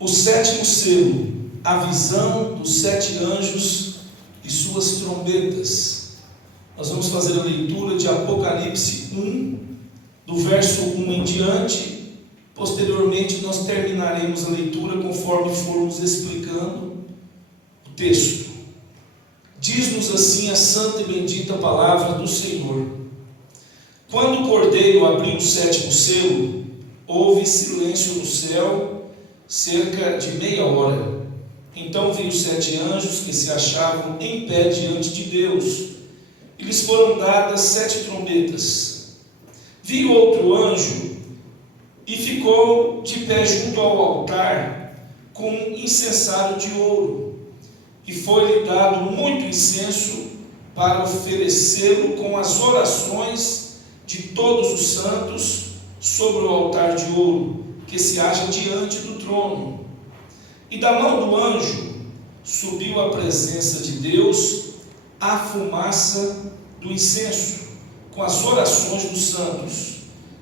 O sétimo selo, a visão dos 7 anjos e suas trombetas. Nós vamos fazer a leitura de Apocalipse 1, do verso 1 em diante. Posteriormente nós terminaremos a leitura conforme formos explicando o texto. Diz-nos assim a santa e bendita palavra do Senhor. Quando o Cordeiro abriu o 7º selo, houve silêncio no céu cerca de meia hora. Então veio 7 anjos que se achavam em pé diante de Deus, e lhes foram dadas 7 trombetas. Vi outro anjo e ficou de pé junto ao altar com um incensário de ouro, e foi-lhe dado muito incenso para oferecê-lo com as orações de todos os santos sobre o altar de ouro que se acha diante do trono. E da mão do anjo subiu à presença de Deus a fumaça do incenso com as orações dos santos.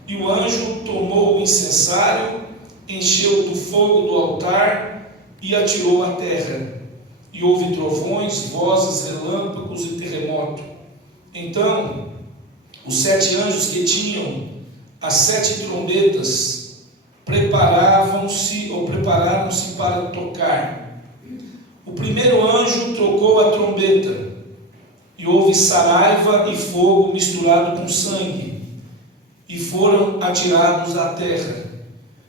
E o anjo tomou o incensário, encheu do fogo do altar e atirou à terra. E houve trovões, vozes, relâmpagos e terremoto. Então os 7 anjos que tinham as 7 trombetas prepararam-se para tocar. O primeiro anjo tocou a trombeta, e houve saraiva e fogo misturado com sangue, e foram atirados à terra.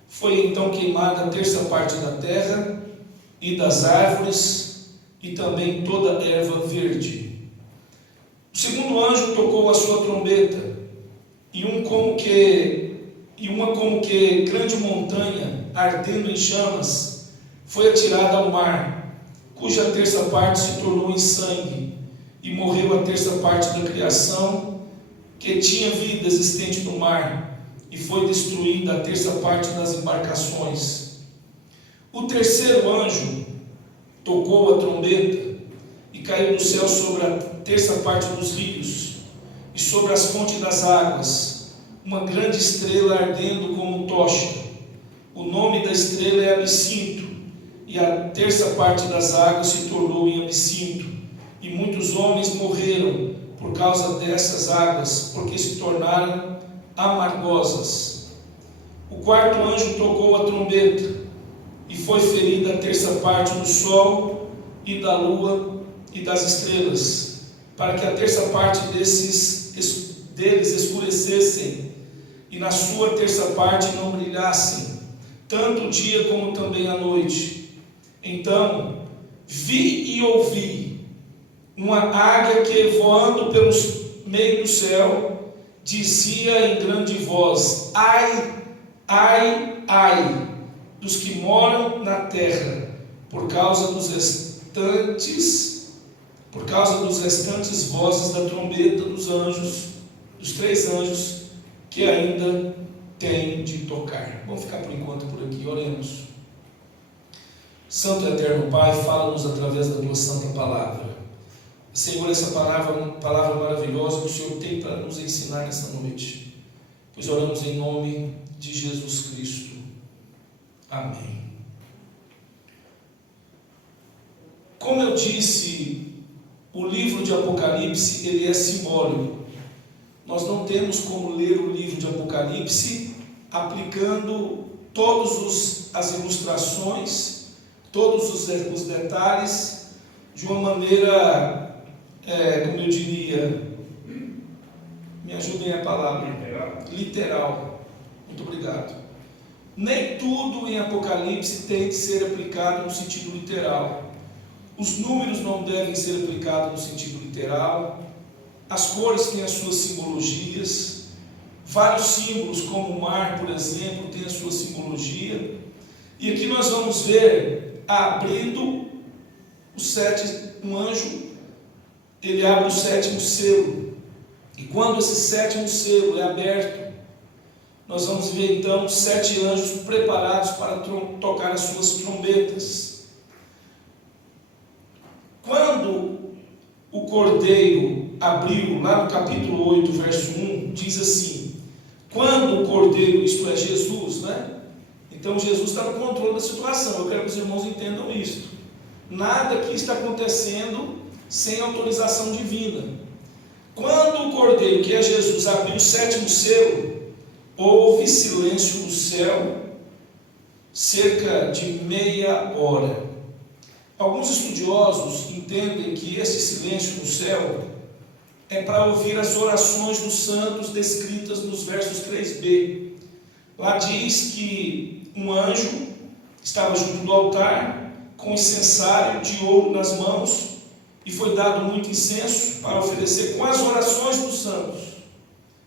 Foi então queimada a terça parte da terra e das árvores, e também toda a erva verde. O segundo anjo tocou a sua trombeta, e uma como que grande montanha, ardendo em chamas, foi atirada ao mar, cuja terça parte se tornou em sangue, e morreu a terça parte da criação que tinha vida existente no mar, e foi destruída a terça parte das embarcações. O terceiro anjo tocou a trombeta, e caiu do céu sobre a terça parte dos rios, e sobre as fontes das águas, uma grande estrela ardendo como tocha. O nome da estrela é Absinto, e a terça parte das águas se tornou em absinto, e muitos homens morreram por causa dessas águas, porque se tornaram amargosas. O quarto anjo tocou a trombeta, e foi ferida a terça parte do sol e da lua e das estrelas, para que a terça parte deles escurecessem, e na sua terça parte não brilhassem, tanto o dia como também a noite. Então vi e ouvi uma águia que, voando pelos meio do céu, dizia em grande voz: ai, ai, ai, dos que moram na terra, por causa dos restantes vozes da trombeta dos anjos, dos 3 anjos que ainda têm de tocar. Vamos ficar por enquanto por aqui, oremos. Santo e eterno Pai, fala-nos através da tua santa palavra. Senhor, essa palavra maravilhosa que o Senhor tem para nos ensinar nessa noite, pois oramos em nome de Jesus Cristo. Amém. Como eu disse, o livro de Apocalipse, ele é simbólico. Nós não temos como ler o livro de Apocalipse aplicando todas as ilustrações, todos os detalhes, de uma maneira, como eu diria, me ajudem a palavra, literal. Muito obrigado. Nem tudo em Apocalipse tem de ser aplicado no sentido literal. Os números não devem ser aplicados no sentido literal. As cores têm as suas simbologias. Vários símbolos, como o mar, por exemplo, tem a sua simbologia. E aqui nós vamos ver abrindo um anjo, ele abre o 7º selo. E quando esse 7º selo é aberto, nós vamos ver então 7 anjos preparados para tocar as suas trombetas. Quando o Cordeiro abriu, lá no capítulo 8, verso 1, diz assim: quando o Cordeiro, isto é Jesus, Então Jesus está no controle da situação. Eu quero que os irmãos entendam isso. Nada aqui está acontecendo sem autorização divina. Quando o Cordeiro, que é Jesus, abriu o 7º selo, houve silêncio no céu, cerca de meia hora. Alguns estudiosos entendem que esse silêncio no céu é para ouvir as orações dos santos descritas nos versos 3b. Lá diz que um anjo estava junto do altar com incensário de ouro nas mãos e foi dado muito incenso para oferecer com as orações dos santos.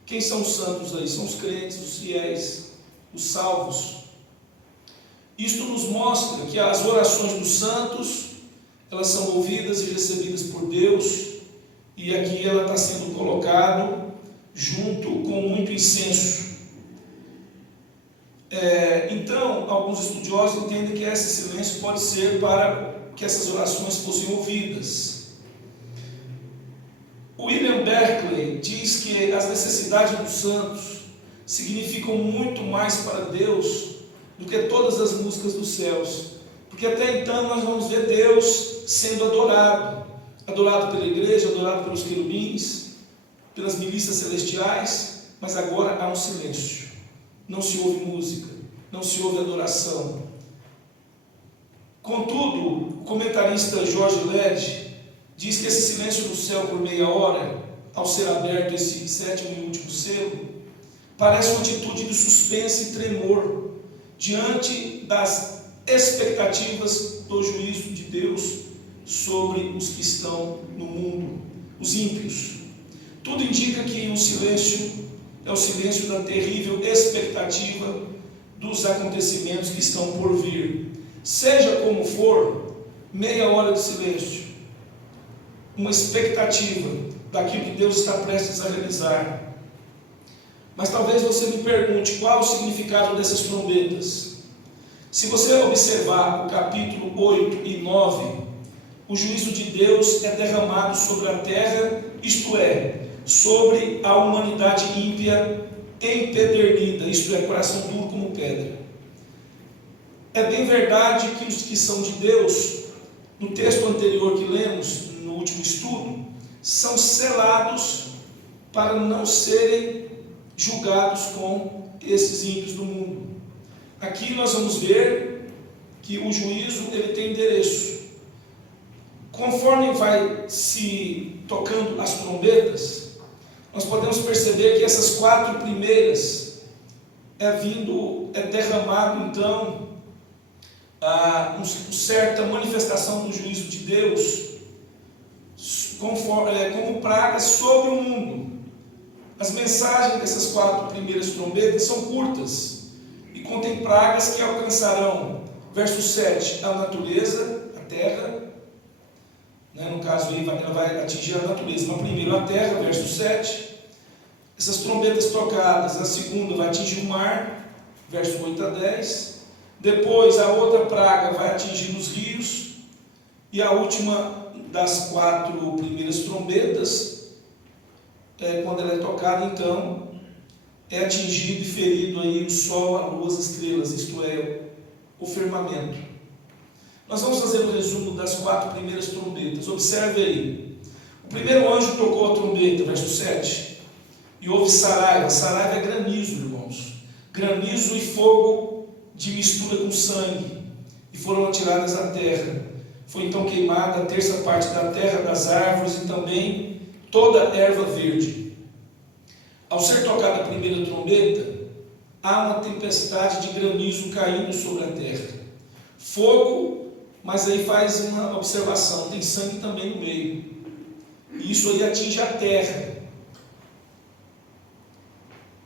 Quem são os santos aí? São os crentes, os fiéis, os salvos. Isto nos mostra que as orações dos santos, elas são ouvidas e recebidas por Deus, e aqui ela está sendo colocado junto com muito incenso. Então, alguns estudiosos entendem que esse silêncio pode ser para que essas orações fossem ouvidas. William Berkeley diz que as necessidades dos santos significam muito mais para Deus do que todas as músicas dos céus, porque até então nós vamos ver Deus sendo adorado pela igreja, adorado pelos querubins, pelas milícias celestiais, mas agora há um silêncio, não se ouve música, não se ouve adoração. Contudo, o comentarista George Led diz que esse silêncio do céu por meia hora, ao ser aberto esse 7º e último selo, parece uma atitude de suspense e tremor diante das expectativas do juízo de Deus sobre os que estão no mundo, os ímpios. Tudo indica que o silêncio é o silêncio da terrível expectativa dos acontecimentos que estão por vir. Seja como for, meia hora de silêncio, uma expectativa daquilo que Deus está prestes a realizar. Mas talvez você me pergunte qual o significado dessas trombetas. Se você observar o capítulo 8 e 9, o juízo de Deus é derramado sobre a terra, isto é, sobre a humanidade ímpia empedernida, isto é, coração duro como pedra. É bem verdade que os que são de Deus, no texto anterior que lemos, no último estudo, são selados para não serem julgados com esses ímpios do mundo. Aqui nós vamos ver que o juízo ele tem endereço. Conforme vai se tocando as trombetas, nós podemos perceber que essas 4 primeiras é derramado então uma certa manifestação do juízo de Deus como pragas sobre o mundo. As mensagens dessas 4 primeiras trombetas são curtas e contêm pragas que alcançarão, verso 7, a natureza, a terra, no caso aí ela vai atingir a natureza, mas primeiro a terra, verso 7, essas trombetas tocadas, a segunda vai atingir o mar, verso 8 a 10, depois a outra praga vai atingir os rios, e a última das 4 primeiras trombetas, quando ela é tocada, então, é atingido e ferido aí o sol, a lua, as estrelas, isto é, o firmamento. Nós vamos fazer um resumo das 4 primeiras trombetas. Observe aí. O primeiro anjo tocou a trombeta, verso 7, e houve saraiva. Saraiva é granizo, irmãos. Granizo e fogo de mistura com sangue, e foram atiradas à terra. Foi então queimada a terça parte da terra, das árvores e também toda a erva verde. Ao ser tocada a primeira trombeta, há uma tempestade de granizo caindo sobre a terra. Fogo, mas aí faz uma observação, tem sangue também no meio. E isso aí atinge a terra.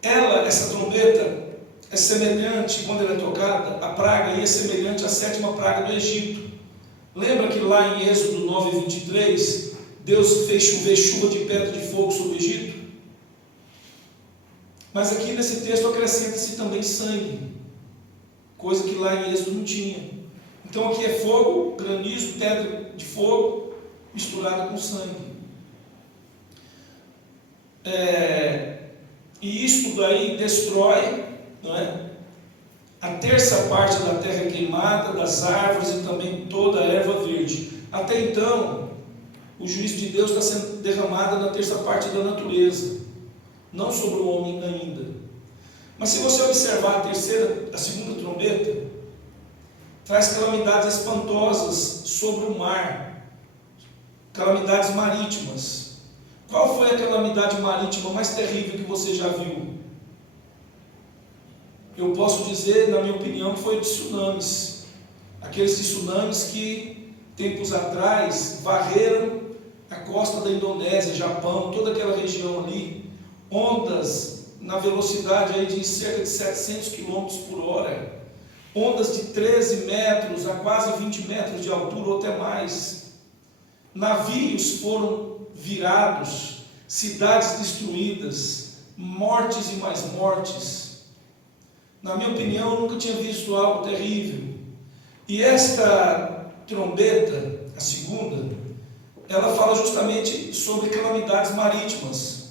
Essa trombeta, é semelhante, quando ela é tocada, a praga aí é semelhante à 7ª praga do Egito. Lembra que lá em Êxodo 9, 23, Deus fez chover chuva de pedra de fogo sobre o Egito? Mas aqui nesse texto acrescenta-se também sangue, coisa que lá em Êxodo não tinha. Então aqui é fogo, granizo, pedra de fogo, misturada com sangue. E isto daí destrói, não é, a terça parte da terra queimada, das árvores e também toda a erva verde. Até então, o juízo de Deus está sendo derramado na terça parte da natureza, não sobre o homem ainda. Mas se você observar a segunda trombeta, traz calamidades espantosas sobre o mar, calamidades marítimas. Qual foi a calamidade marítima mais terrível que você já viu? Eu posso dizer, na minha opinião, que foi de tsunamis. Aqueles tsunamis que, tempos atrás, varreram a costa da Indonésia, Japão, toda aquela região ali, ondas na velocidade aí de cerca de 700 km por hora, ondas de 13 metros a quase 20 metros de altura ou até mais. Navios foram virados, cidades destruídas, mortes e mais mortes. Na minha opinião, eu nunca tinha visto algo terrível. E esta trombeta, a segunda, ela fala justamente sobre calamidades marítimas.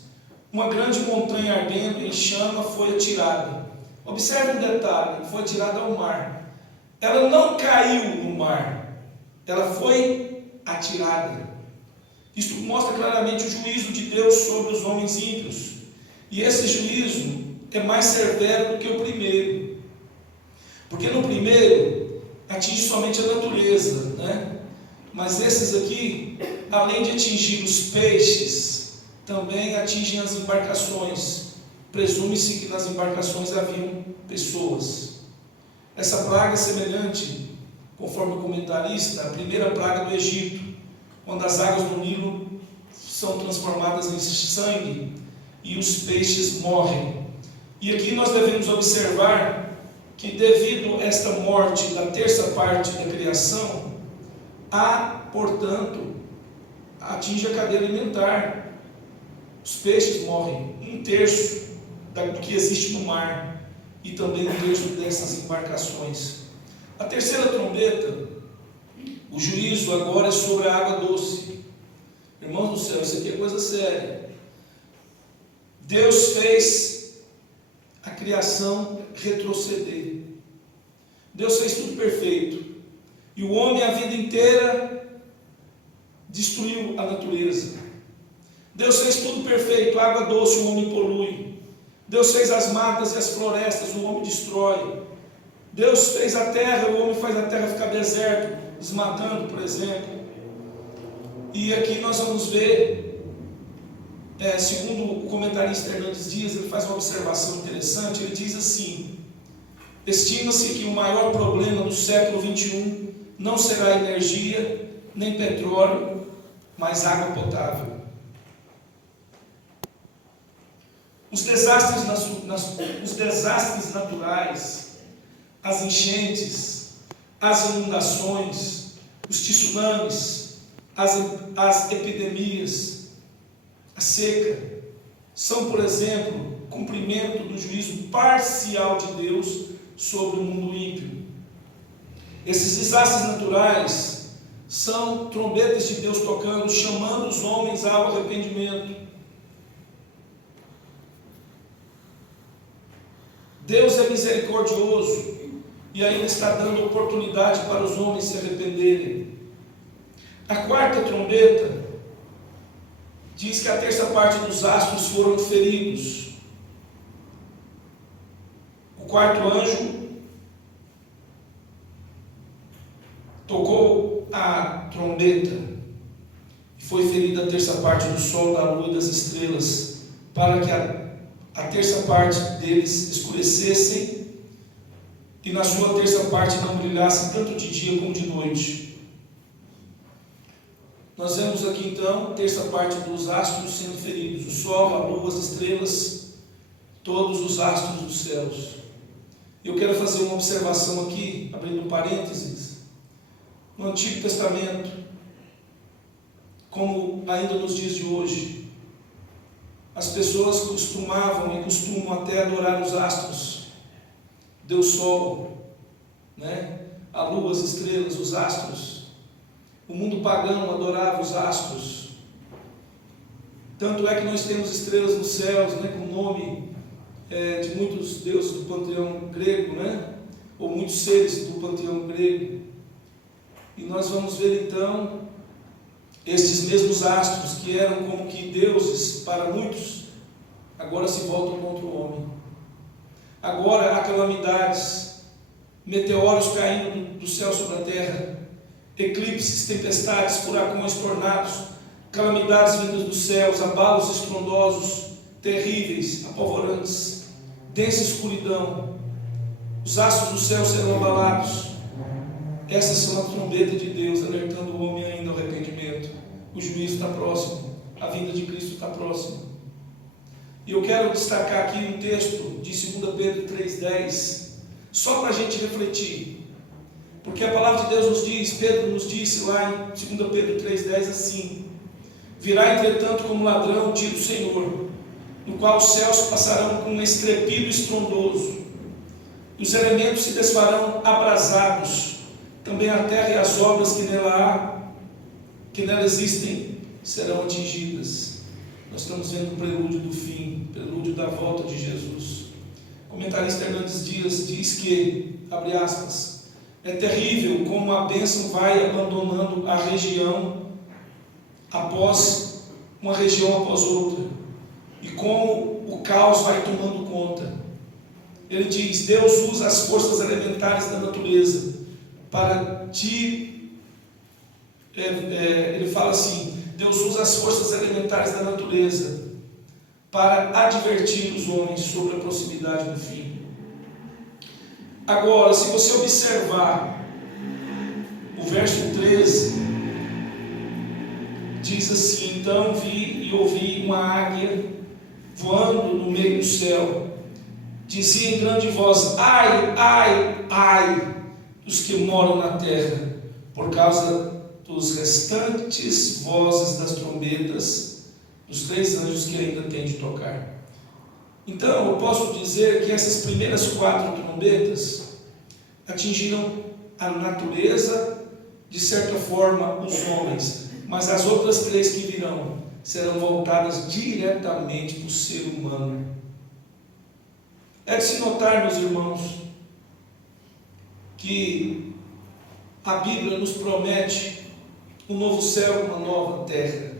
Uma grande montanha ardendo em chama foi atirada. Observe um detalhe, foi atirada ao mar. Ela não caiu no mar, ela foi atirada. Isto mostra claramente o juízo de Deus sobre os homens ímpios. E esse juízo é mais severo do que o primeiro. Porque no primeiro atinge somente a natureza, né? Mas esses aqui, além de atingir os peixes, também atingem as embarcações. Presume-se que nas embarcações haviam pessoas. Essa praga é semelhante, conforme o comentarista, à primeira praga do Egito, quando as águas do Nilo são transformadas em sangue e os peixes morrem. E aqui nós devemos observar que, devido a esta morte da terça parte da criação, portanto, atinge a cadeia alimentar. Os peixes morrem, 1/3 do que existe no mar, e também 1/3 dessas embarcações. A terceira trombeta, o juízo agora é sobre a água doce. Irmãos do céu, isso aqui é coisa séria. Deus fez a criação retroceder. Deus fez tudo perfeito. E o homem a vida inteira destruiu a natureza. Deus fez tudo perfeito, água doce, o homem polui. Deus fez as matas e as florestas, o homem destrói. Deus fez a terra, o homem faz a terra ficar deserto, desmatando, por exemplo. E aqui nós vamos ver, segundo o comentarista Hernandes Dias, ele faz uma observação interessante. Ele diz assim: estima-se que o maior problema do século XXI não será energia, nem petróleo, mas água potável. Os desastres naturais, as enchentes, as inundações, os tsunamis, as epidemias, a seca, são, por exemplo, cumprimento do juízo parcial de Deus sobre o mundo ímpio. Esses desastres naturais são trombetas de Deus tocando, chamando os homens ao arrependimento. Deus é misericordioso e ainda está dando oportunidade para os homens se arrependerem. A quarta trombeta diz que a terça parte dos astros foram feridos. O quarto anjo tocou a trombeta e foi ferida a terça parte do sol, da lua e das estrelas, para que a terça parte deles escurecessem e na sua terça parte não brilhasse tanto de dia como de noite. Nós vemos aqui então a terça parte dos astros sendo feridos: o sol, a lua, as estrelas, todos os astros dos céus. Eu quero fazer uma observação aqui, abrindo parênteses. No Antigo Testamento, como ainda nos dias de hoje, as pessoas costumavam e costumam até adorar os astros, Deus Sol, a lua, as estrelas, os astros. O mundo pagão adorava os astros. Tanto é que nós temos estrelas nos céus, com o nome de muitos deuses do panteão grego, ou muitos seres do panteão grego. E nós vamos ver então estes mesmos astros que eram como que deuses para muitos, agora se voltam contra o homem. Agora há calamidades, meteoros caindo do céu sobre a terra, eclipses, tempestades, furacões, tornados, calamidades vindas dos céus, abalos estrondosos, terríveis, apavorantes, densa escuridão. Os astros do céu serão abalados. Essas são a trombeta de Deus alertando o homem ainda ao arrependimento. O juízo está próximo, a vinda de Cristo está próxima. E eu quero destacar aqui um texto de 2 Pedro 3,10, só para a gente refletir. Porque a palavra de Deus nos diz, Pedro nos disse lá em 2 Pedro 3,10 assim: virá entretanto como ladrão o dia do Senhor, no qual os céus passarão com um estrepito estrondoso, e os elementos se desfarão abrasados, também a terra e as obras que nela existem, serão atingidas. Nós estamos vendo o prelúdio do fim, o prelúdio da volta de Jesus. O comentarista Hernandes Dias diz que, abre aspas, é terrível como a bênção vai abandonando a região após uma região após outra, e como o caos vai tomando conta. Ele diz: Deus usa as forças elementares da natureza para ele fala assim: Deus usa as forças elementares da natureza para advertir os homens sobre a proximidade do fim. Agora, se você observar o verso 13, diz assim: então vi e ouvi uma águia voando no meio do céu, dizia em grande voz: ai, ai, ai dos que moram na terra, por causa dos restantes vozes das trombetas dos 3 anjos que ainda têm de tocar. Então eu posso dizer que essas primeiras 4 trombetas atingiram a natureza, de certa forma os homens, mas as outras 3 que virão serão voltadas diretamente para o ser humano. É de se notar, meus irmãos, que a Bíblia nos promete um novo céu, uma nova terra.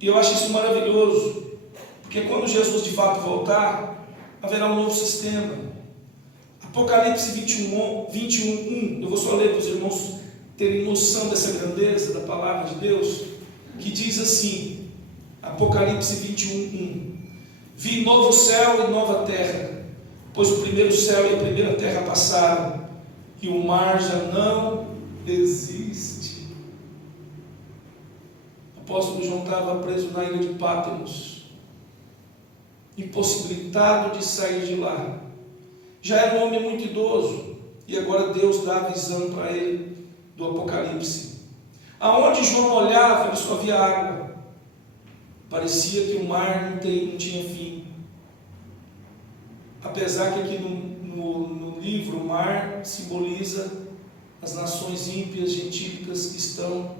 E eu acho isso maravilhoso, porque quando Jesus de fato voltar, haverá um novo sistema. Apocalipse 21:1, eu vou só ler para os irmãos terem noção dessa grandeza da palavra de Deus, que diz assim, Apocalipse 21:1: vi novo céu e nova terra, pois o primeiro céu e a primeira terra passaram, e o mar já não existe. O apóstolo João estava preso na ilha de Pátimos, impossibilitado de sair de lá. Já era um homem muito idoso, e agora Deus dá a visão para ele do Apocalipse. Aonde João olhava, ele só via água. Parecia que o mar não tinha fim. Apesar que aqui no livro o mar simboliza as nações ímpias, gentílicas, que estão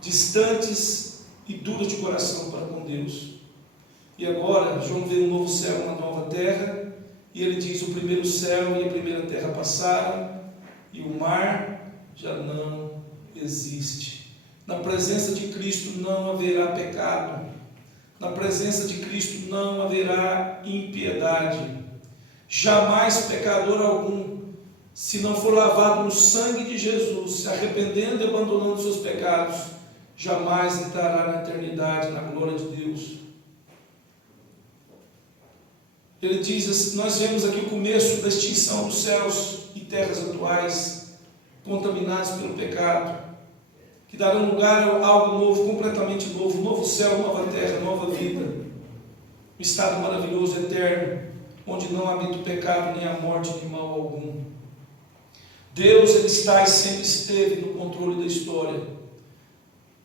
distantes e duras de coração para com Deus. E agora João vê um novo céu, uma nova terra, e ele diz: o primeiro céu e a primeira terra passaram, e o mar já não existe. Na presença de Cristo não haverá pecado, na presença de Cristo não haverá impiedade, jamais pecador algum, se não for lavado no sangue de Jesus, se arrependendo e abandonando seus pecados, jamais entrará na eternidade, na glória de Deus. Ele diz assim, nós vemos aqui o começo da extinção dos céus e terras atuais, contaminados pelo pecado, que darão lugar a algo novo, completamente novo, novo céu, nova terra, nova vida, um estado maravilhoso, eterno, onde não habita o pecado, nem a morte, nem mal algum. Deus, Ele está e sempre esteve no controle da história.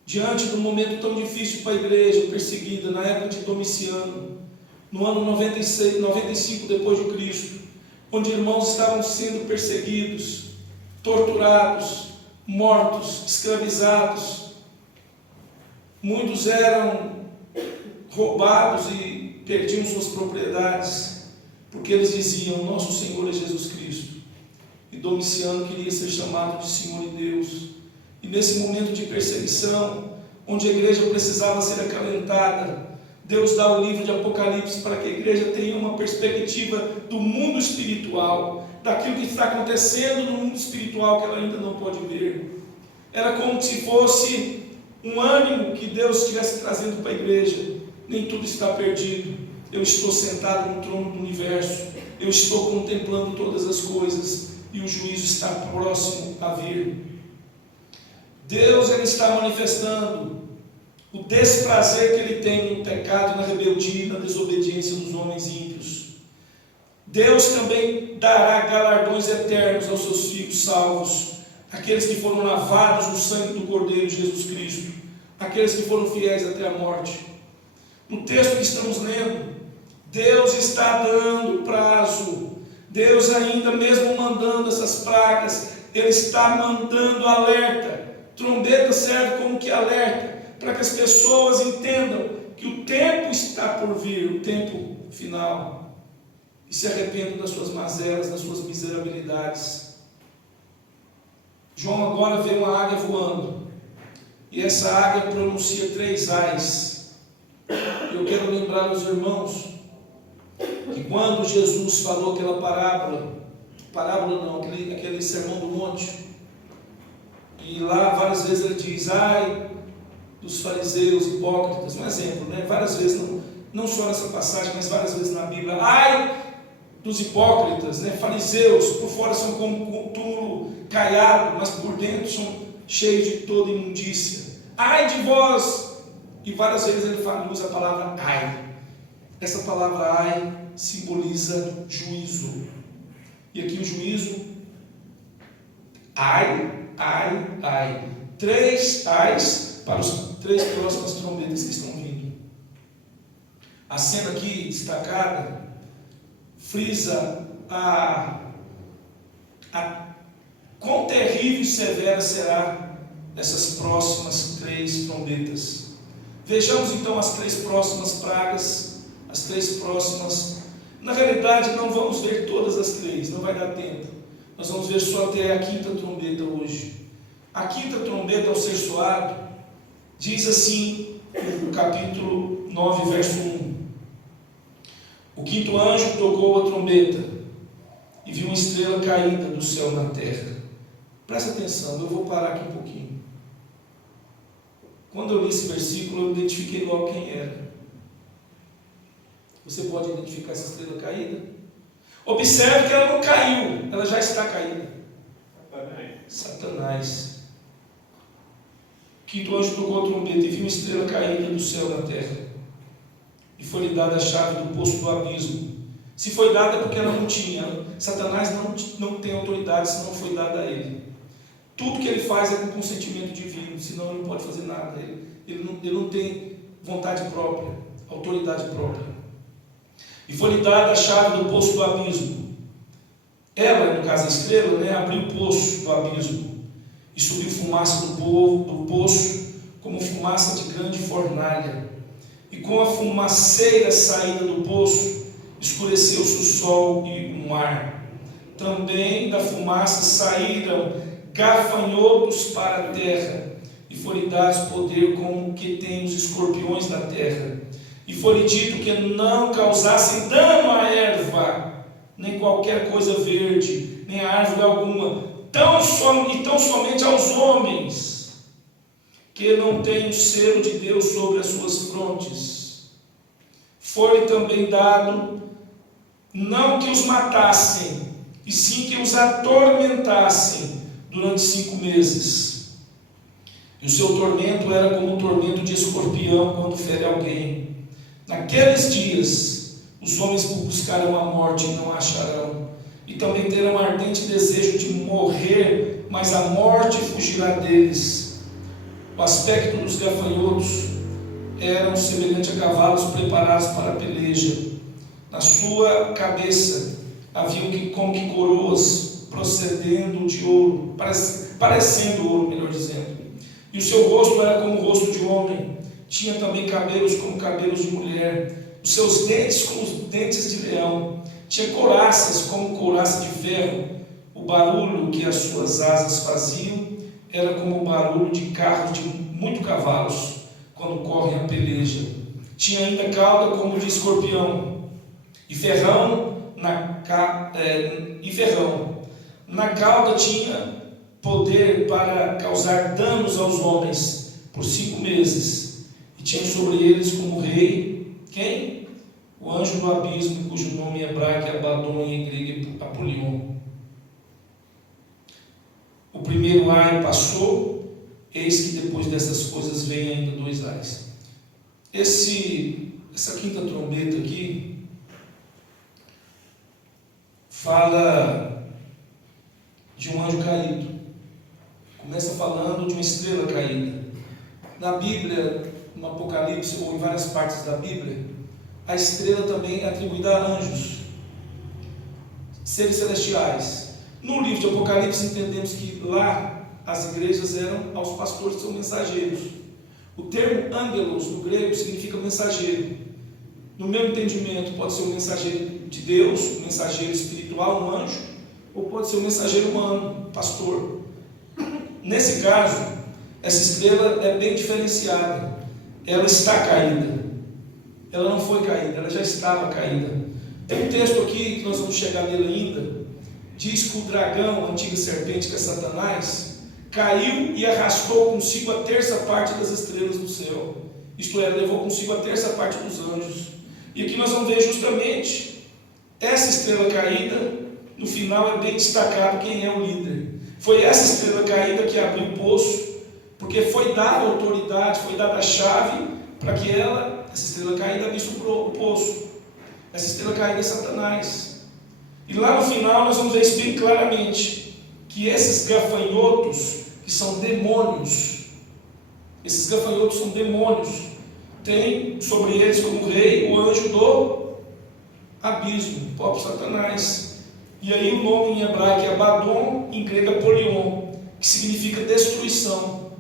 Diante de um momento tão difícil para a igreja, perseguida, na época de Domiciano, no ano 95 depois de Cristo, onde irmãos estavam sendo perseguidos, torturados, mortos, escravizados, muitos eram roubados e perdiam suas propriedades. porque eles diziam: nosso Senhor é Jesus Cristo. E Domiciano queria ser chamado de Senhor e Deus. E nesse momento de perseguição, onde a igreja precisava ser acalentada, Deus dá o livro de Apocalipse para que a igreja tenha uma perspectiva do mundo espiritual, daquilo que está acontecendo no mundo espiritual que ela ainda não pode ver. Era como se fosse um ânimo que Deus estivesse trazendo para a igreja. Nem tudo está perdido. Eu estou sentado no trono do universo. Eu estou contemplando todas as coisas e o juízo está próximo a vir. Deus, ele está manifestando o desprazer que ele tem no pecado, na rebeldia e na desobediência dos homens ímpios. Deus também dará galardões eternos aos seus filhos salvos, aqueles que foram lavados no sangue do Cordeiro Jesus Cristo, aqueles que foram fiéis até a morte. No texto que estamos lendo, Deus está dando prazo. Deus ainda mesmo mandando essas pragas, Ele está mandando alerta. Trombeta serve como que alerta, para que as pessoas entendam que o tempo está por vir, o tempo final, e se arrependam das suas mazelas, das suas miserabilidades. João agora vê uma águia voando, e essa águia pronuncia 3 ais. Eu quero lembrar aos irmãos que quando Jesus falou aquela aquele sermão do monte, e lá várias vezes ele diz: ai dos fariseus hipócritas, um exemplo, né? Várias vezes, não só nessa passagem, mas várias vezes na Bíblia. Ai dos hipócritas, né? Fariseus, por fora são como um túmulo caiado, mas por dentro são cheios de toda imundícia. Ai de vós! E várias vezes ele usa a palavra ai. Essa palavra ai simboliza juízo. E aqui o juízo, ai, ai, ai. 3 ais para os 3 próximas trombetas que estão vindo. A cena aqui destacada frisa quão terrível e severa será essas próximas 3 trombetas. Vejamos então as 3 próximas pragas, as 3 próximas. Na realidade não vamos ver todas as 3, não vai dar tempo. Nós vamos ver só até a 5ª trombeta hoje. A 5ª trombeta, ao ser soado, diz assim, no capítulo 9, verso 1: o 5º anjo tocou a trombeta e viu uma estrela caída do céu na terra. Presta atenção, eu vou parar aqui um pouquinho. Quando eu li esse versículo, eu identifiquei logo quem era. Você pode identificar essa estrela caída? Observe que ela não caiu, ela já está caída. Satanás. O 5º anjo tocou a trombeta e viu uma estrela caída do céu na terra. E foi-lhe dada a chave do poço do abismo. Se foi dada porque ela não tinha. Satanás não tem autoridade se não foi dada a ele. Tudo que ele faz é com consentimento divino, senão ele não pode fazer nada. Ele não tem vontade própria, autoridade própria. E foi-lhe dada a chave do poço do abismo. Ela, no caso a estrela, né, abriu o poço do abismo. E subiu fumaça do poço, como fumaça de grande fornalha. E com a fumaceira saída do poço, escureceu-se o sol e o mar. Também da fumaça saíram gafanhotos para a terra, e foi-lhe dado poder como que tem os escorpiões da terra. E foi-lhe dito que não causassem dano à erva, nem qualquer coisa verde, nem a árvore alguma, tão somente aos homens, que não têm o selo de Deus sobre as suas frontes. Foi-lhe também dado, não que os matassem, e sim que os atormentassem durante 5 meses. E o seu tormento era como o tormento de escorpião quando fere alguém. Naqueles dias, os homens buscarão a morte e não a acharão, e também terão ardente desejo de morrer, mas a morte fugirá deles. O aspecto dos gafanhotos eram semelhante a cavalos preparados para a peleja. Na sua cabeça haviam como que coroas procedendo de ouro, parecendo ouro, melhor dizendo. E o seu rosto era como o rosto de homem. Tinha também cabelos como cabelos de mulher. Os seus dentes como os dentes de leão. tinha couraças como couraça de ferro. O barulho que as suas asas faziam era como o barulho de carros de muitos cavalos quando correm a peleja. Tinha ainda cauda como de escorpião e ferrão na cauda tinha poder para causar danos aos homens por 5 meses, e tinha sobre eles como rei, quem? O anjo do abismo, cujo nome em hebraico é Abaddon e em grego é Apolion. O primeiro ai passou, eis que depois dessas coisas vem ainda 2 ais. Essa quinta trombeta aqui fala de um anjo caído. Começa falando de uma estrela caída. Na Bíblia, no Apocalipse ou em várias partes da Bíblia, a estrela também é atribuída a anjos, seres celestiais. No livro de Apocalipse entendemos que lá as igrejas eram aos pastores que são mensageiros. O termo angelos no grego significa mensageiro. No meu entendimento, pode ser um mensageiro de Deus, um mensageiro espiritual, um anjo, ou pode ser um mensageiro humano, pastor. Nesse caso, essa estrela é bem diferenciada. Ela está caída. Ela não foi caída, ela já estava caída. Tem um texto aqui, que nós vamos chegar nele ainda, diz que o dragão, a antiga serpente que é Satanás, caiu e arrastou consigo a terça parte das estrelas do céu. Isto é, levou consigo a terça parte dos anjos. E aqui nós vamos ver justamente essa estrela caída. No final é bem destacado quem é o líder. Foi essa estrela caída que abriu o poço, porque foi dada a autoridade, foi dada a chave para que essa estrela caída abrisse o poço. Essa estrela caída é Satanás. E lá no final nós vamos ver isso bem claramente, que esses gafanhotos, que são demônios, esses gafanhotos são demônios, tem sobre eles como rei o anjo do abismo, o próprio Satanás. E aí o nome em hebraico é Abaddon, em grego é Apolion, que significa destruição.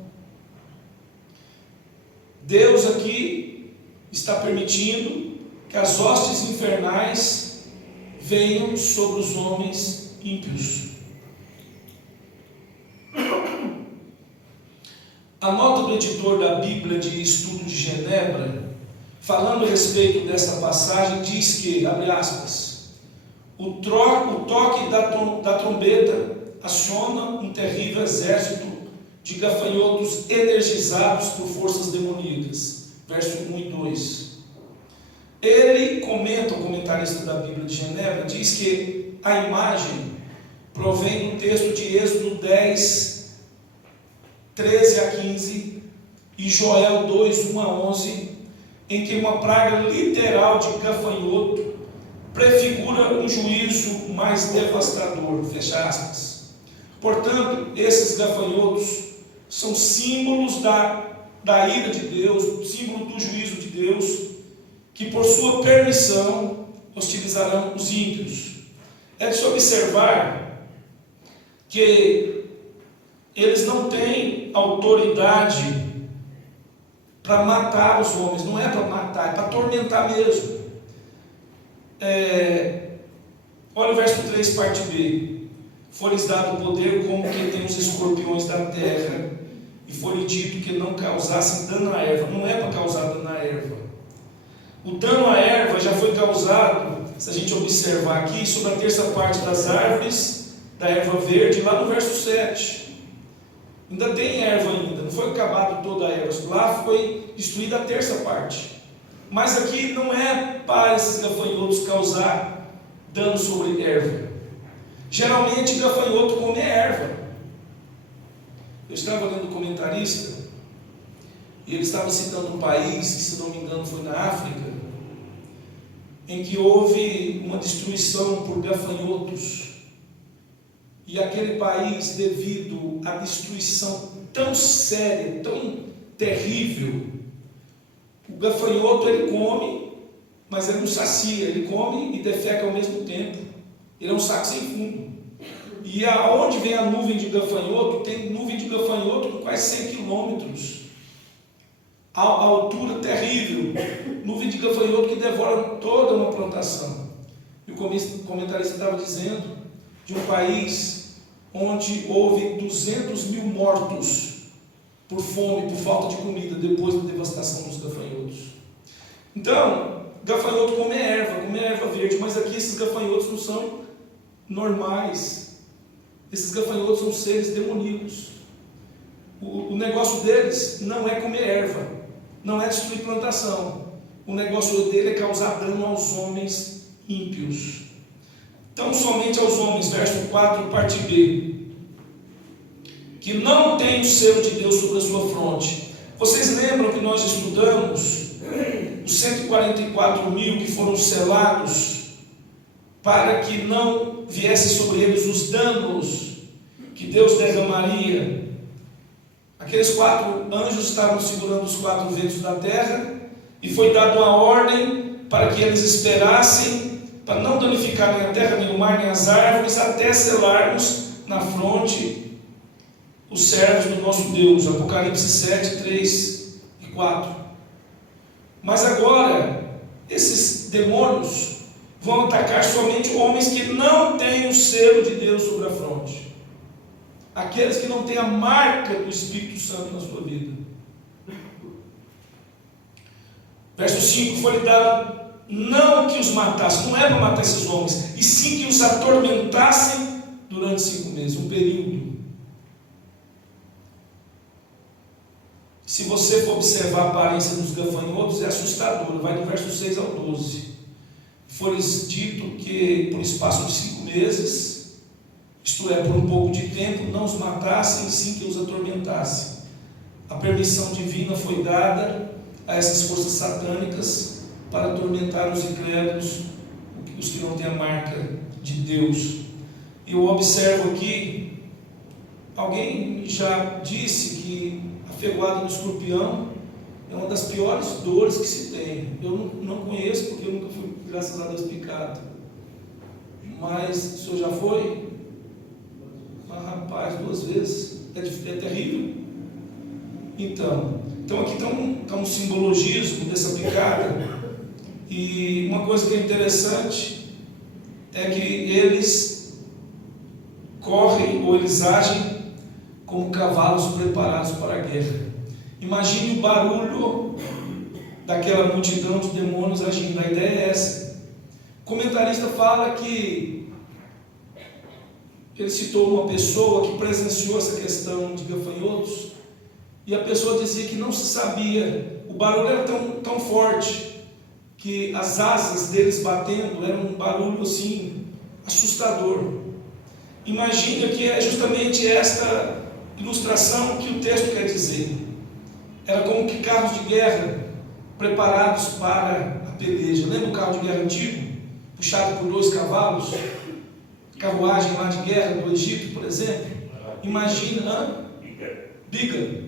Deus aqui está permitindo que as hostes infernais venham sobre os homens ímpios. A nota do editor da Bíblia de Estudo de Genebra, falando a respeito desta passagem, diz que, abre aspas, o toque da trombeta aciona um terrível exército de gafanhotos energizados por forças demoníacas. Verso 1 e 2. Ele comenta, o comentarista da Bíblia de Genebra, diz que a imagem provém do texto de Êxodo 10, 13 a 15 e Joel 2, 1 a 11, em que uma praga literal de gafanhoto prefigura um juízo mais devastador, fecha aspas. Portanto, esses gafanhotos são símbolos da ira de Deus, símbolo do juízo de Deus, que por sua permissão hostilizarão os ímpios. É de se observar que eles não têm autoridade para matar os homens, não é para matar, é para atormentar mesmo. Olha o verso 3, parte B. Foi-lhes dado o poder como que tem os escorpiões da terra, e foi-lhe dito que não causassem dano à erva. Não é para causar dano à erva. O dano à erva já foi causado, se a gente observar aqui, sobre a terça parte das árvores, da erva verde, lá no verso 7. Ainda tem erva ainda, não foi acabado toda a erva. Lá foi destruída a terça parte. Mas aqui não é para esses gafanhotos causar dano sobre erva. Geralmente gafanhoto come erva. Eu estava lendo um comentarista e ele estava citando um país, que se não me engano foi na África, em que houve uma destruição por gafanhotos. E aquele país, devido à destruição tão séria, tão terrível, o gafanhoto ele come, mas ele não sacia, ele come e defeca ao mesmo tempo. Ele é um saco sem fundo. E aonde vem a nuvem de gafanhoto, tem nuvem de gafanhoto com quase 100 quilômetros. A altura terrível. Nuvem de gafanhoto que devora toda uma plantação. E o comentarista estava dizendo de um país onde houve 200 mil mortos por fome, por falta de comida, depois da devastação dos gafanhotos. Então, gafanhoto come erva verde, mas aqui esses gafanhotos não são normais. Esses gafanhotos são seres demoníacos. O negócio deles não é comer erva, não é destruir plantação. O negócio dele é causar dano aos homens ímpios. Então, somente aos homens, verso 4, parte B, que não tem o selo de Deus sobre a sua fronte. Vocês lembram que nós estudamos os 144 mil que foram selados para que não viesse sobre eles os danos que Deus derramaria? Aqueles 4 anjos estavam segurando os 4 ventos da terra, e foi dada uma ordem para que eles esperassem, para não danificarem a terra, nem o mar, nem as árvores, até selarmos na fronte os servos do nosso Deus. Apocalipse 7, 3 e 4. Mas agora, esses demônios vão atacar somente homens que não têm o selo de Deus sobre a fronte. Aqueles que não têm a marca do Espírito Santo na sua vida. Verso 5, foi-lhe dado não que os matasse, não é para matar esses homens, e sim que os atormentassem durante 5 meses, um período. Se você for observar a aparência dos gafanhotos, é assustadora, vai do verso 6 ao 12. Foi-lhes dito que por espaço de 5 meses, isto é, por um pouco de tempo, não os matassem, sim que os atormentassem. A permissão divina foi dada a essas forças satânicas para atormentar os incrédulos, os que não têm a marca de Deus. Eu observo aqui, alguém já disse que a ferroada do escorpião é uma das piores dores que se tem. Eu não conheço, porque eu nunca fui, graças a Deus, picado. Mas o senhor já foi? Ah, rapaz, 2 vezes. É terrível. Então aqui está um simbologismo dessa picada. E uma coisa que é interessante é que eles correm, ou eles agem como cavalos preparados para a guerra. Imagine o barulho daquela multidão de demônios agindo. A ideia é essa. O comentarista fala que ele citou uma pessoa que presenciou essa questão de gafanhotos, e a pessoa dizia que não se sabia, o barulho era tão forte, que as asas deles batendo era um barulho assim, assustador. Imagina que é justamente esta ilustração que o texto quer dizer. Era como que carros de guerra preparados para a peleja. Lembra o carro de guerra antigo? Puxado por 2 cavalos? Carruagem lá de guerra do Egito, por exemplo. Imagina, biga.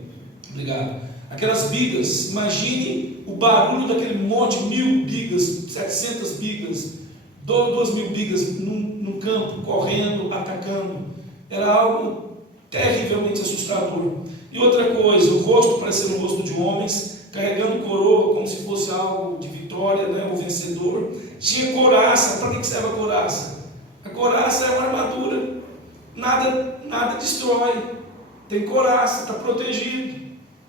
Obrigado. Aquelas bigas, imagine o barulho daquele monte, 1000 bigas, 700 bigas, 2000 bigas no campo, correndo, atacando. Era algo terrivelmente assustador. E outra coisa, o rosto parecendo o rosto de homens, carregando coroa como se fosse algo de vitória, né, o vencedor. Tinha couraça. Para que serve a couraça? A couraça é uma armadura, nada destrói. Tem couraça, está protegido.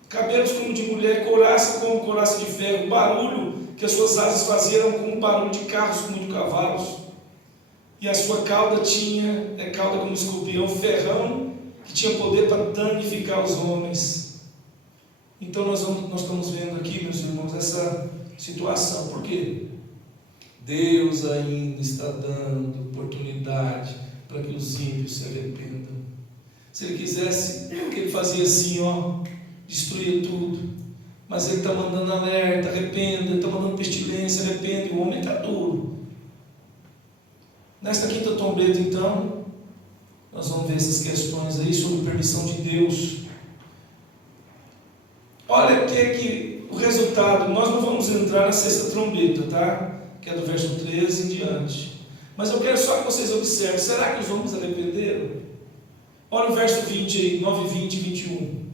Cabelos como de mulher, couraça como couraça de ferro. O barulho que as suas asas faziam eram como barulho de carros, como de cavalos. E a sua cauda tinha, cauda como escorpião, ferrão, que tinha poder para danificar os homens. Então nós estamos vendo aqui, meus irmãos, essa situação. Por quê? Deus ainda está dando oportunidade para que os ímpios se arrependam. Se Ele quisesse, que Ele fazia assim, destruía tudo. Mas Ele está mandando alerta, arrependa. Ele está mandando pestilência, arrependa. O homem está duro. Nesta quinta trombeta, então, nós vamos ver essas questões aí sobre permissão de Deus. Olha que o resultado, nós não vamos entrar na sexta trombeta, tá? Que é do verso 13 em diante. Mas eu quero só que vocês observem, será que os homens arrependeram? Olha o verso 20 aí, 9, 20 e 21.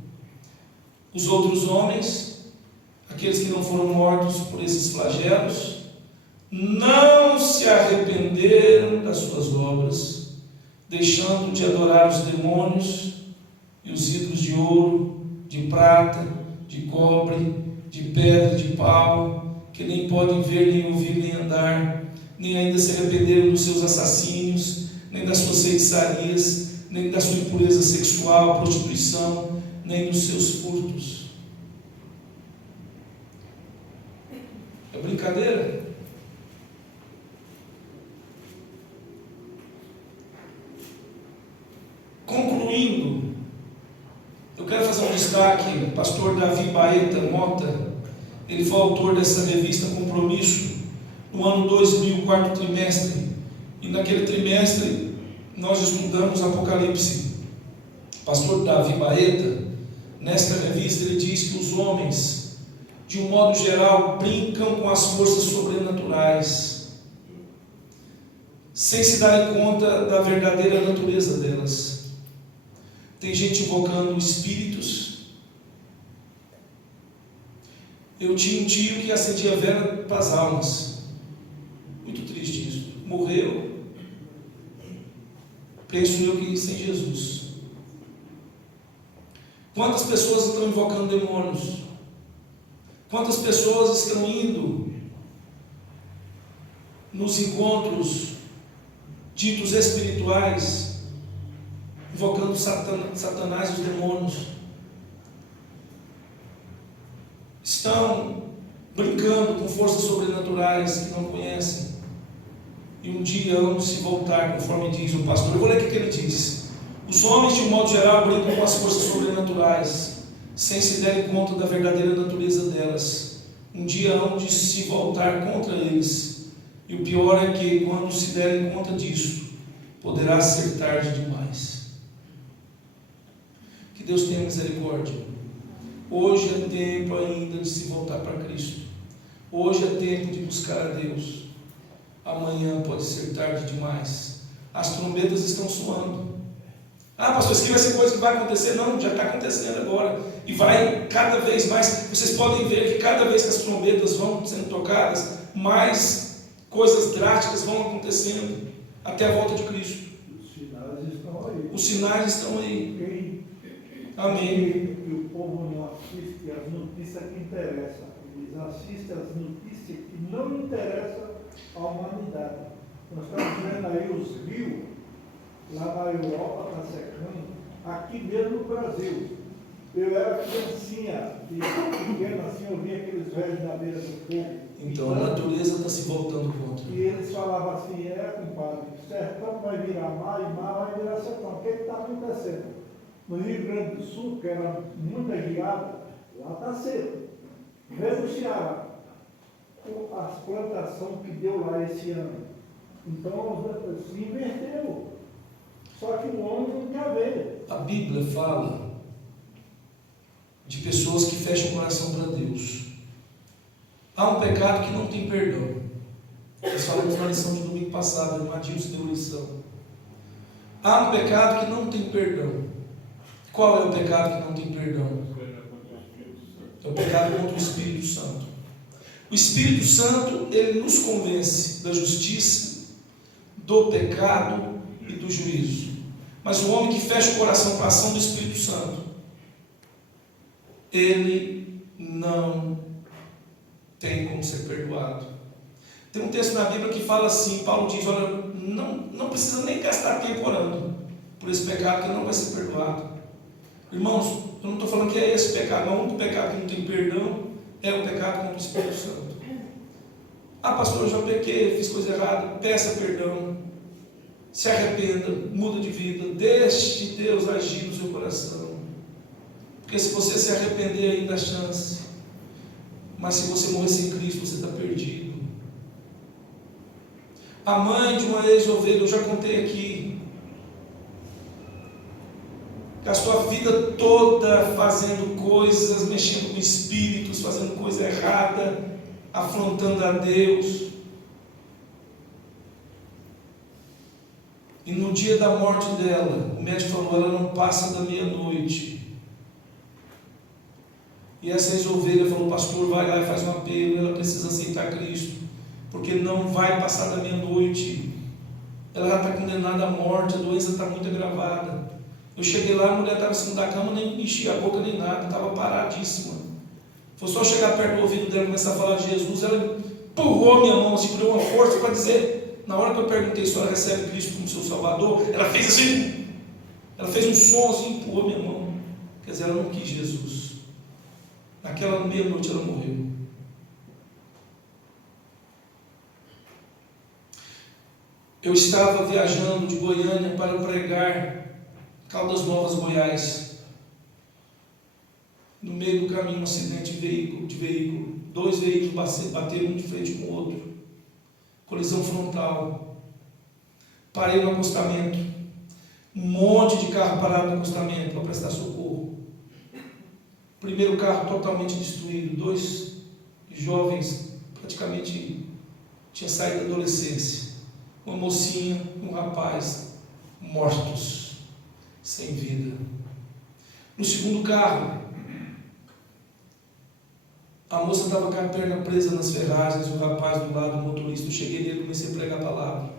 Os outros homens, aqueles que não foram mortos por esses flagelos, não se arrependeram das suas obras, deixando de adorar os demônios e os ídolos de ouro, de prata, de cobre, de pedra, de pau, que nem podem ver, nem ouvir, nem andar, nem ainda se arrependeram dos seus assassínios, nem das suas feitiçarias, nem da sua impureza sexual, prostituição, nem dos seus furtos. É brincadeira? Concluindo, eu quero fazer um destaque. O pastor Davi Baeta Mota, ele foi autor dessa revista Compromisso, no ano 2000, quarto trimestre, e naquele trimestre nós estudamos Apocalipse. O pastor Davi Baeta, nesta revista, ele diz que os homens, de um modo geral, brincam com as forças sobrenaturais, sem se darem conta da verdadeira natureza delas. Tem gente invocando espíritos. Eu tinha um tio que acendia vela para as almas. Muito triste isso. Morreu. Penso eu que sem Jesus. Quantas pessoas estão invocando demônios? Quantas pessoas estão indo nos encontros ditos espirituais, invocando Satanás e os demônios? Estão brincando com forças sobrenaturais que não conhecem, e um dia hão de se voltar, conforme diz o pastor. Eu vou ler o que ele diz. Os homens, de um modo geral, brincam com as forças sobrenaturais, sem se derem conta da verdadeira natureza delas. Um dia hão de se voltar contra eles, e o pior é que, quando se derem conta disso, poderá ser tarde demais. Que Deus tenha misericórdia. Hoje é tempo ainda de se voltar para Cristo. Hoje é tempo de buscar a Deus. Amanhã pode ser tarde demais. As trombetas estão soando. Ah, pastor, isso aqui vai ser coisa que vai acontecer? Não, já está acontecendo agora. E vai cada vez mais. Vocês podem ver que cada vez que as trombetas vão sendo tocadas, mais coisas drásticas vão acontecendo até a volta de Cristo. Os sinais estão aí. Os sinais estão aí. Amém. E o povo não assiste as notícias que interessam. Eles assistem as notícias que não interessam à humanidade. Nós estamos vendo aí os rios, lá na Europa está secando, aqui mesmo no Brasil. Eu era criancinha, pequeno assim, eu via aqueles velhos na beira do fogo. Então a natureza está se voltando contra. E eles falavam assim, compadre, sertão vai virar mar e mar vai virar sertão. O que está acontecendo? No Rio Grande do Sul, que era muita geada, lá está seco. Vê no Ceará, as plantações que deu lá esse ano. Então se inverteu. Só que o homem não quer ver. A Bíblia fala de pessoas que fecham o coração para Deus. Há um pecado que não tem perdão. Nós falamos na lição de domingo passado, o Adilson deu lição. Há um pecado que não tem perdão. Qual é o pecado que não tem perdão? É o pecado contra o Espírito Santo. O Espírito Santo, ele nos convence da justiça, do pecado e do juízo. Mas o homem que fecha o coração para a ação do Espírito Santo, ele não tem como ser perdoado. Tem um texto na Bíblia que fala assim, Paulo diz, olha, não precisa nem gastar tempo orando por esse pecado, que não vai ser perdoado. Irmãos, eu não estou falando que é esse pecado, mas o único pecado que não tem perdão é o pecado contra o Espírito Santo. Ah, pastor, eu já pequei, fiz coisa errada. Peça perdão, se arrependa, muda de vida, deixe Deus agir no seu coração. Porque se você se arrepender, ainda há chance. Mas se você morrer sem Cristo, você está perdido. A mãe de uma ex-ovelha, eu já contei aqui, gastou a vida toda fazendo coisas, mexendo com espíritos, fazendo coisa errada, afrontando a Deus. E no dia da morte dela, o médico falou, ela não passa da meia-noite. E essa ex-ovelha falou, pastor, vai lá e faz um apelo, ela precisa aceitar Cristo. porque não vai passar da meia-noite. Ela já está condenada à morte, a doença está muito agravada. Eu cheguei lá, a mulher estava em cima da cama, nem mexia a boca nem nada, estava paradíssima. Foi só chegar perto do ouvido dela e começar a falar de Jesus, ela empurrou a minha mão, assim, deu uma força para dizer. Na hora que eu perguntei se ela recebe Cristo como seu Salvador, ela fez assim, ela fez um som assim, empurrou a minha mão. Quer dizer, ela não quis Jesus. Naquela meia-noite ela morreu. Eu estava viajando de Goiânia para pregar Caldas Novas, Goiás. No meio do caminho, um acidente de veículo. 2 veículos bateram um de frente com o outro. Colisão frontal. Parei no acostamento. Um monte de carro parado no acostamento para prestar socorro. Primeiro carro totalmente destruído. 2 jovens, praticamente tinha saído da adolescência. Uma mocinha, um rapaz, mortos, sem vida. No segundo carro, a moça estava com a perna presa nas ferragens, o rapaz do lado, o motorista. Eu cheguei nele e comecei a pregar a palavra.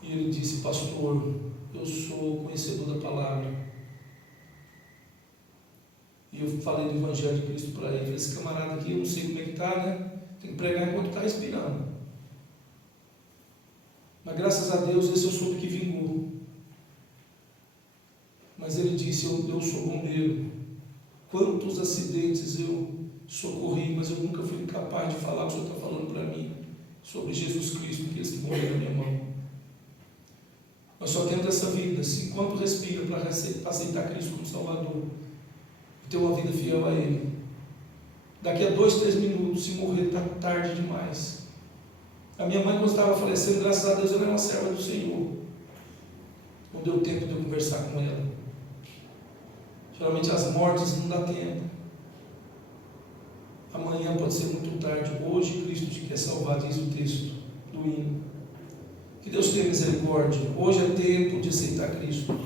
E ele disse: pastor, eu sou conhecedor da palavra. E eu falei do Evangelho de Cristo para ele. Falei: esse camarada aqui, eu não sei como é que está, né? Tem que pregar enquanto está respirando. Mas graças a Deus, esse eu soube que vingou. Mas ele disse: eu sou bombeiro. Quantos acidentes eu socorri, mas eu nunca fui capaz de falar o que o senhor está falando para mim sobre Jesus Cristo, aqueles que morreram na minha mão. Nós só temos essa vida, assim, enquanto respira, para aceitar Cristo como Salvador, e ter uma vida fiel a Ele. Daqui a 2, 3 minutos, se morrer, está tarde demais. A minha mãe, quando estava falecendo, graças a Deus, ela era uma serva do Senhor. Não deu tempo de eu conversar com ela. Geralmente as mortes não dá tempo. Amanhã pode ser muito tarde. Hoje Cristo te quer salvar, diz o texto do hino. Que Deus tenha misericórdia. Hoje é tempo de aceitar Cristo.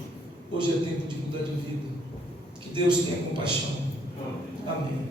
Hoje é tempo de mudar de vida. Que Deus tenha compaixão. Amém.